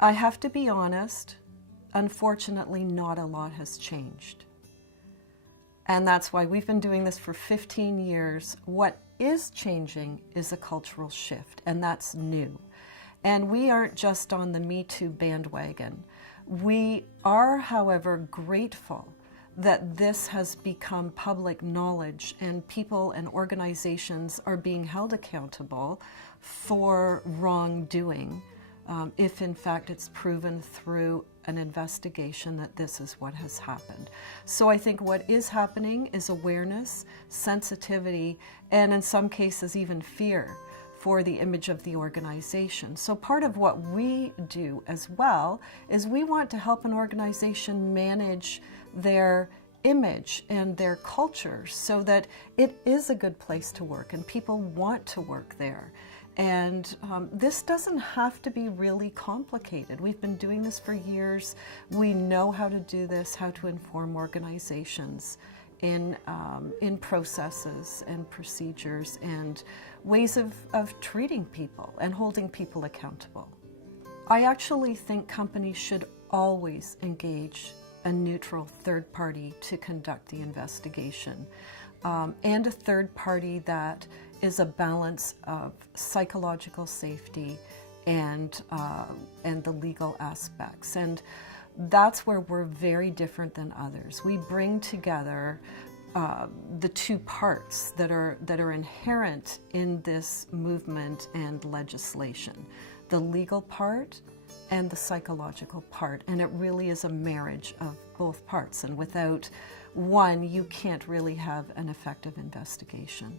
I have to be honest, unfortunately, not a lot has changed. And that's why we've been doing this for 15 years. What is changing is a cultural shift, and that's new. And we aren't just on the Me Too bandwagon. We are, however, grateful that this has become public knowledge and people and organizations are being held accountable for wrongdoing if in fact it's proven through an investigation that this is what has happened. So I think what is happening is awareness, sensitivity, and in some cases even fear for the image of the organization. So part of what we do as well is we want to help an organization manage their image and their culture so that it is a good place to work and people want to work there. And this doesn't have to be really complicated. We've been doing this for years. We know how to do this, how to inform organizations in processes and procedures and ways of treating people and holding people accountable. I actually think companies should always engage a neutral third party to conduct the investigation, and a third party that is a balance of psychological safety and the legal aspects. And that's where we're very different than others. We bring together the two parts that are inherent in this movement and legislation, the legal part and the psychological part, and it really is a marriage of both parts, and without one you can't really have an effective investigation.